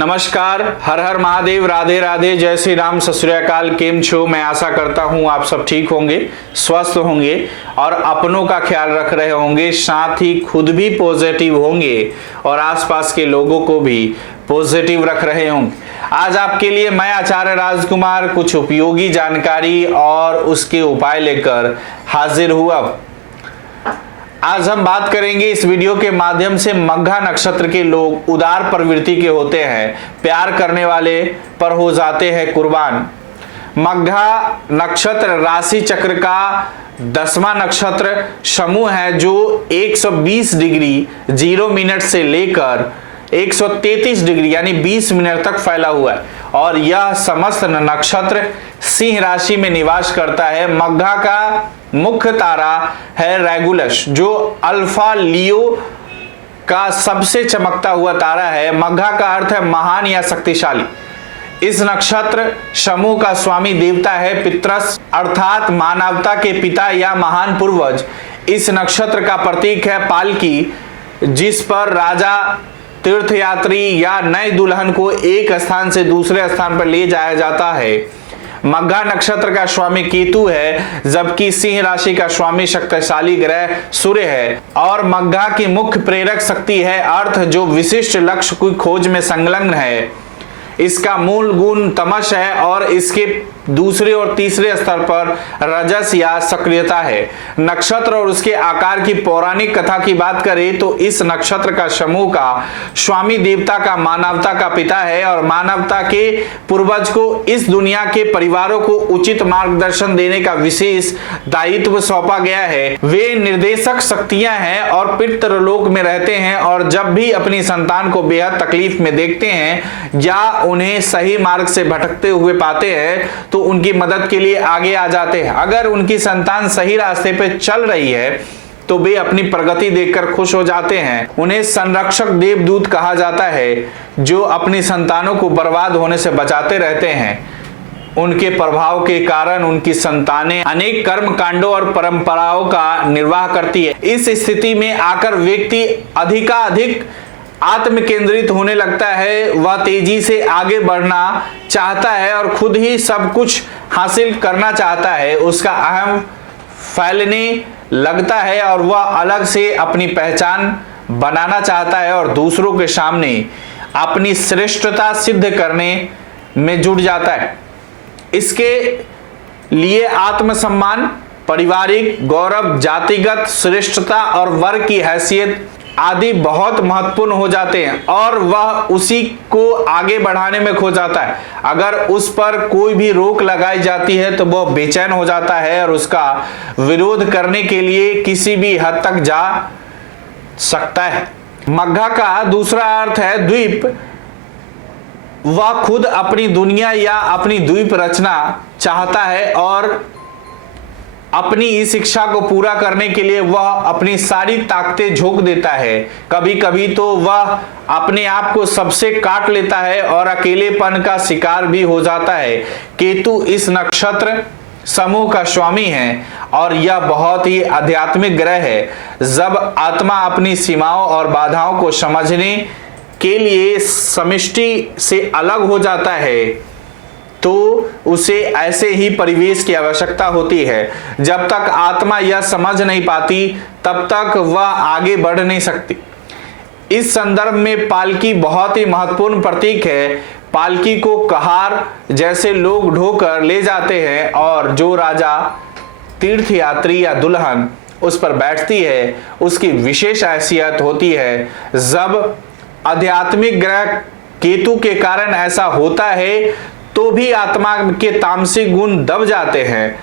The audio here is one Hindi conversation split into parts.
नमस्कार, हर हर महादेव, राधे राधे, जय श्री राम, सत श्री अकाल। केम छो? मैं आशा करता हूं आप सब ठीक होंगे, स्वस्थ होंगे और अपनों का ख्याल रख रहे होंगे, साथ ही खुद भी पॉजिटिव होंगे और आसपास के लोगों को भी पॉजिटिव रख रहे होंगे। आज आपके लिए मैं आचार्य राजकुमार कुछ उपयोगी जानकारी और उसके उपाय लेकर हाजिर हुआ। आज हम बात करेंगे इस वीडियो के माध्यम से मघा नक्षत्र के लोग उदार प्रवृत्ति के होते हैं, प्यार करने वाले पर हो जाते हैं कुर्बान। मघा नक्षत्र राशि चक्र का 10वां नक्षत्र समूह है जो 120 डिग्री 0 मिनट से लेकर 133 डिग्री यानी 20 मिनट तक फैला हुआ है और यह समस्त नक्षत्र सिंह राशि में निवास करता है। मघा का मुख्य तारा है रेगुलस जो अल्फा लियो का सबसे चमकता हुआ तारा है। मघा का अर्थ है महान या शक्तिशाली। इस नक्षत्र समूह का स्वामी देवता है पितरस अर्थात मानवता के पिता या महान पूर्वज। इस नक्षत्र का प्रतीक है पालकी जिस पर राजा, तीर्थयात्री या नए दुल्हन को एक स्थान से दूसरे स्थान पर ले जाया जाता है। मघा नक्षत्र का स्वामी केतु है जबकि सिंह राशि का स्वामी शक्तिशाली ग्रह सूर्य है और मघा की मुख्य प्रेरक शक्ति है अर्थ जो विशिष्ट लक्ष्य की खोज में संलग्न है। इसका मूल गुण तमस है और इसके दूसरे और तीसरे स्तर पर रजस या सक्रियता है। नक्षत्र और उसके आकार की पौराणिक कथा की बात करें तो इस नक्षत्र का समूह का स्वामी देवता का मानवता का पिता है और मानवता के पूर्वज को इस दुनिया के परिवारों को उचित मार्गदर्शन देने का विशेष दायित्व सौंपा गया है। वे निर्देशक शक्तियां हैं और पितृलोक में रहते हैं और जब भी अपनी संतान को बेहद तकलीफ में देखते हैं या उन्हें सही मार्ग से भटकते हुए पाते हैं तो उनकी मदद के लिए आगे आ जाते हैं। अगर उनकी संतान सही रास्ते पे चल रही है तो वे अपनी प्रगति देखकर खुश हो जाते हैं। उन्हें संरक्षक देवदूत कहा जाता है जो अपनी संतानों को बर्बाद होने से बचाते रहते हैं। उनके प्रभाव के कारण उनकी संतानें अनेक कर्म कांडों और परंपराओं का निर्वाह करती है। इस स्थिति में आकर व्यक्ति अधिकाधिक आत्म केंद्रित होने लगता है। वह तेजी से आगे बढ़ना चाहता है और खुद ही सब कुछ हासिल करना चाहता है। उसका अहम फैलने लगता है और वह अलग से अपनी पहचान बनाना चाहता है और दूसरों के सामने अपनी श्रेष्ठता सिद्ध करने में जुट जाता है। इसके लिए आत्मसम्मान, पारिवारिक गौरव, जातिगत श्रेष्ठता और वर्ग की हैसियत आदि बहुत महत्वपूर्ण हो जाते हैं और वह उसी को आगे बढ़ाने में खो जाता है। अगर उस पर कोई भी रोक लगाई जाती है तो वह बेचैन हो जाता है और उसका विरोध करने के लिए किसी भी हद तक जा सकता है। मघा का दूसरा अर्थ है द्वीप। वह खुद अपनी दुनिया या अपनी द्वीप रचना चाहता है और अपनी इस इच्छा को पूरा करने के लिए वह अपनी सारी ताकतें झोंक देता है। कभी कभी तो वह अपने आप को सबसे काट लेता है और अकेलेपन का शिकार भी हो जाता है। केतु इस नक्षत्र समूह का स्वामी है और यह बहुत ही आध्यात्मिक ग्रह है। जब आत्मा अपनी सीमाओं और बाधाओं को समझने के लिए समष्टि से अलग हो जाता है तो उसे ऐसे ही परिवेश की आवश्यकता होती है। जब तक आत्मा यह समझ नहीं पाती तब तक वह आगे बढ़ नहीं सकती। इस संदर्भ में पालकी बहुत ही महत्वपूर्ण प्रतीक है। पालकी को कहार जैसे लोग ढोकर ले जाते हैं और जो राजा, तीर्थयात्री या दुल्हन उस पर बैठती है उसकी विशेष हैसियत होती है। जब आध्यात्मिक ग्रह केतु के कारण ऐसा होता है तो भी आत्मा के तामसिक गुण दब जाते हैं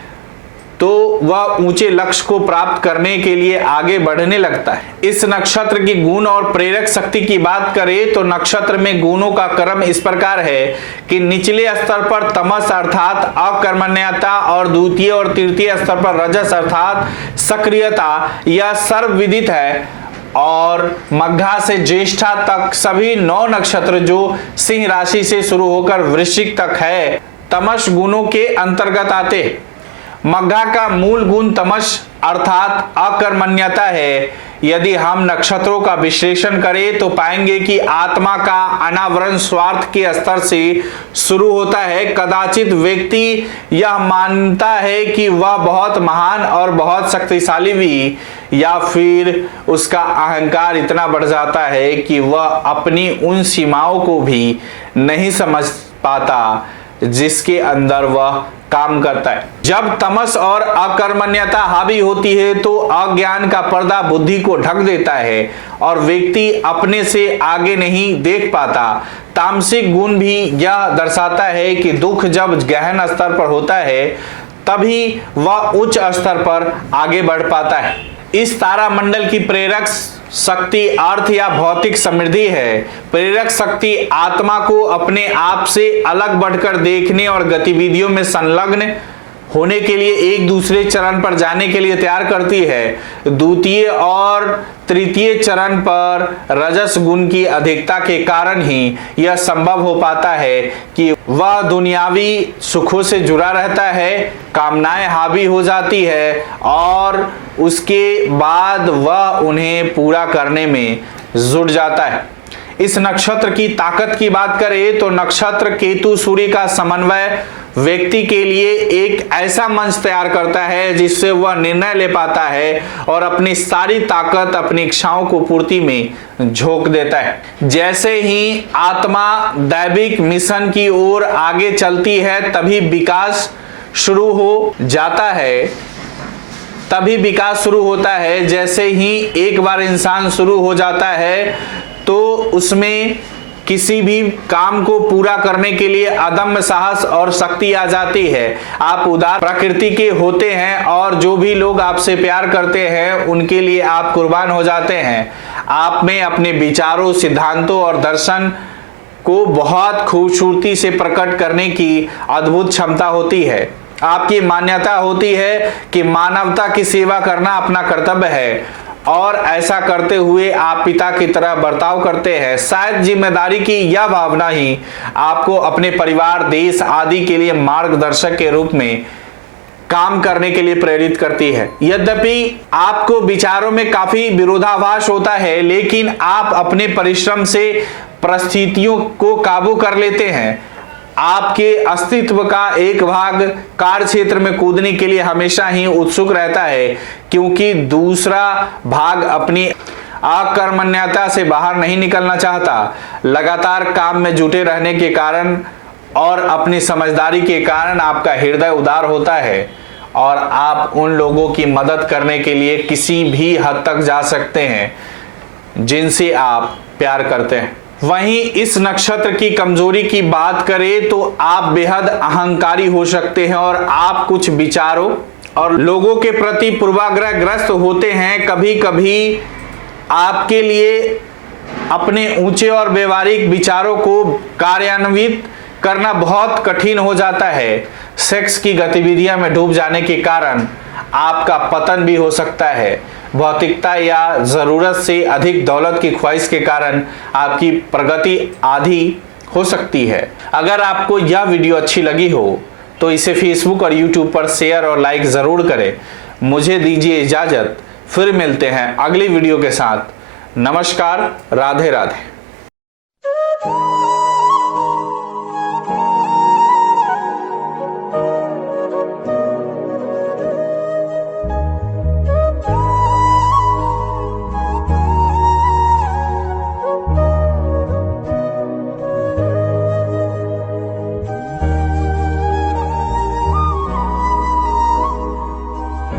तो वह ऊंचे लक्ष्य को प्राप्त करने के लिए आगे बढ़ने लगता है। इस नक्षत्र की गुण और प्रेरक शक्ति की बात करें तो नक्षत्र में गुणों का क्रम इस प्रकार है कि निचले स्तर पर तमस अर्थात अकर्मण्यता और द्वितीय और तृतीय स्तर पर रजस अर्थात सक्रियता यह सर्वविदित है। और मघा से ज्येष्ठा तक सभी 9 नक्षत्र जो सिंह राशि से शुरू होकर वृश्चिक तक है तमस गुणों के अंतर्गत आते। मघा का मूल गुण तमस अर्थात अकर्मण्यता है। यदि हम नक्षत्रों का विश्लेषण करें तो पाएंगे कि आत्मा का अनावरण स्वार्थ के स्तर से शुरू होता है। कदाचित व्यक्ति यह मानता है कि वह बहुत महान और बहुत शक्तिशाली भी, या फिर उसका अहंकार इतना बढ़ जाता है कि वह अपनी उन सीमाओं को भी नहीं समझ पाता जिसके अंदर वह काम करता है। जब तमस और अकर्मण्यता हावी होती है तो अज्ञान का पर्दा बुद्धि को ढक देता है और व्यक्ति अपने से आगे नहीं देख पाता। तामसिक गुण भी यह दर्शाता है कि दुख जब गहन स्तर पर होता है तभी वह उच्च स्तर पर आगे बढ़ पाता है। इस तारामंडल की प्रेरक शक्ति अर्थ या भौतिक समृद्धि है। प्रेरक शक्ति आत्मा को अपने आप से अलग बढ़कर देखने और गतिविधियों में संलग्न होने के लिए एक दूसरे चरण पर जाने के लिए तैयार करती है। द्वितीय और तृतीय चरण पर रजस गुण की अधिकता के कारण ही यह संभव हो पाता है कि वह दुनियावी सुखों से जुड़ा रहता है, कामनाएं हावी हो जाती है और उसके बाद वह उन्हें पूरा करने में जुट जाता है। इस नक्षत्र की ताकत की बात करें तो नक्षत्र केतु सूर्य का समन्वय व्यक्ति के लिए एक ऐसा मंच तैयार करता है जिससे वह निर्णय ले पाता है और अपनी सारी ताकत अपनी इच्छाओं को पूर्ति में झोंक देता है। जैसे ही आत्मा दैविक मिशन की ओर आगे चलती है तभी विकास शुरू होता है। जैसे ही एक बार इंसान शुरू हो जाता है तो उसमें किसी भी काम को पूरा करने के लिए अदम्य साहस और शक्ति आ जाती है। आप उदार प्रकृति के होते हैं और जो भी लोग आपसे प्यार करते हैं उनके लिए आप कुर्बान हो जाते हैं। आप में अपने विचारों, सिद्धांतों और दर्शन को बहुत खूबसूरती से प्रकट करने की अद्भुत क्षमता होती है। आपकी मान्यता होती है कि मानवता की सेवा करना अपना कर्तव्य है और ऐसा करते हुए आप पिता की तरह बर्ताव करते हैं। शायद जिम्मेदारी की यह भावना ही आपको अपने परिवार, देश आदि के लिए मार्गदर्शक के रूप में काम करने के लिए प्रेरित करती है। यद्यपि आपको विचारों में काफी विरोधाभास होता है, लेकिन आप अपने परिश्रम से परिस्थितियों को काबू कर लेते हैं। आपके अस्तित्व का एक भाग कार्य क्षेत्र में कूदने के लिए हमेशा ही उत्सुक रहता है, क्योंकि दूसरा भाग अपनी अकर्मण्यता से बाहर नहीं निकलना चाहता। लगातार काम में जुटे रहने के कारण और अपनी समझदारी के कारण आपका हृदय उदार होता है और आप उन लोगों की मदद करने के लिए किसी भी हद तक जा सकते हैं जिनसे आप प्यार करते हैं। वहीं इस नक्षत्र की कमजोरी की बात करें तो आप बेहद अहंकारी हो सकते हैं और आप कुछ विचारों और लोगों के प्रति पूर्वाग्रहग्रस्त होते हैं। कभी कभी आपके लिए अपने ऊंचे और व्यवहारिक विचारों को कार्यान्वित करना बहुत कठिन हो जाता है। सेक्स की गतिविधियां में डूब जाने के कारण आपका पतन भी हो सकता है। भौतिकता या जरूरत से अधिक दौलत की ख्वाहिश के कारण आपकी प्रगति आधी हो सकती है। अगर आपको यह वीडियो अच्छी लगी हो तो इसे फेसबुक और यूट्यूब पर शेयर और लाइक जरूर करें। मुझे दीजिए इजाजत, फिर मिलते हैं अगली वीडियो के साथ। नमस्कार, राधे राधे।